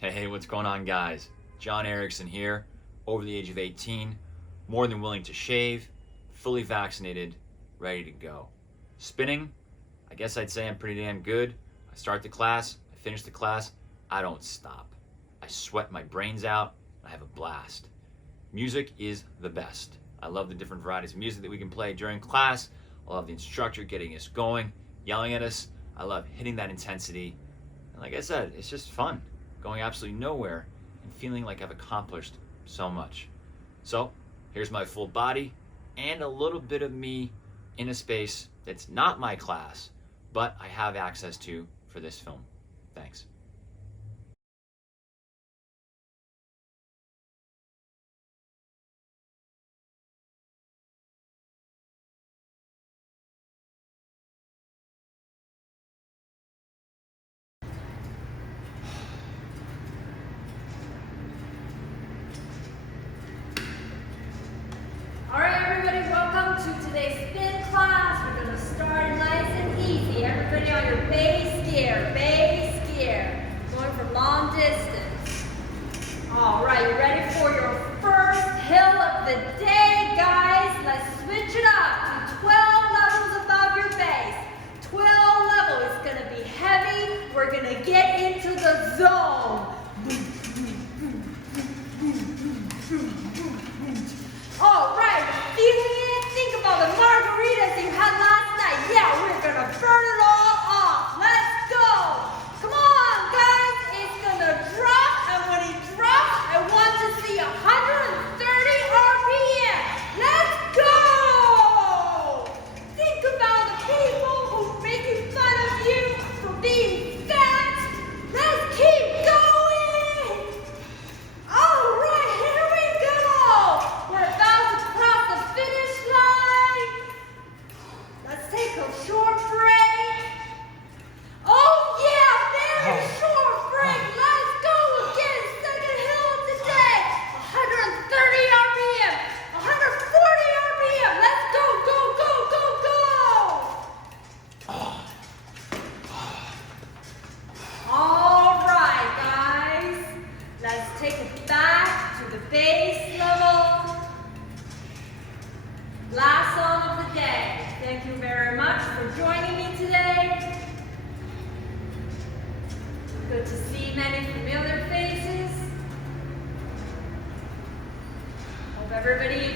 Hey, what's going on, guys? John Erickson here, over the age of 18, more than willing to shave, fully vaccinated, ready to go. Spinning, I guess I'd say I'm pretty damn good. I start the class, I finish the class, I don't stop. I sweat my brains out, I have a blast. Music is the best. I love the different varieties of music that we can play during class. I love the instructor getting us going, yelling at us. I love hitting that intensity. And like I said, it's just fun. Going absolutely nowhere and feeling like I've accomplished so much. So here's my full body and a little bit of me in a space that's not my class, but I have access to for this film. Thanks. Alright everybody, welcome to today's spin class. We're going to start nice and easy. Everybody on your bass gear. Going for long distance. Alright, you ready for your first hill of the day, guys? Let's switch it up to 12 levels above your bass. 12 levels. It's going to be heavy. We're going to get into the zone. All right, feeling it? Think about the margaritas you had last night. Yeah, we're gonna burn it all off. Let's go. Come on, guys. It's gonna drop, and when it drops, I want to see 130 RPM. Let's go. Think about the people who are making fun of you for being fat. Let's keep going. All right, here we go. We're about to cross the finish line. Let's take a short break. Oh yeah, very short break. Let's go again. Second hill of the day. 130 RPM. 140 RPM. Let's go, go, go, go, go. All right, guys. Let's take it back to the bass level. Last song of the day. Thank you very much for joining me today. Good to see many familiar faces. Hope everybody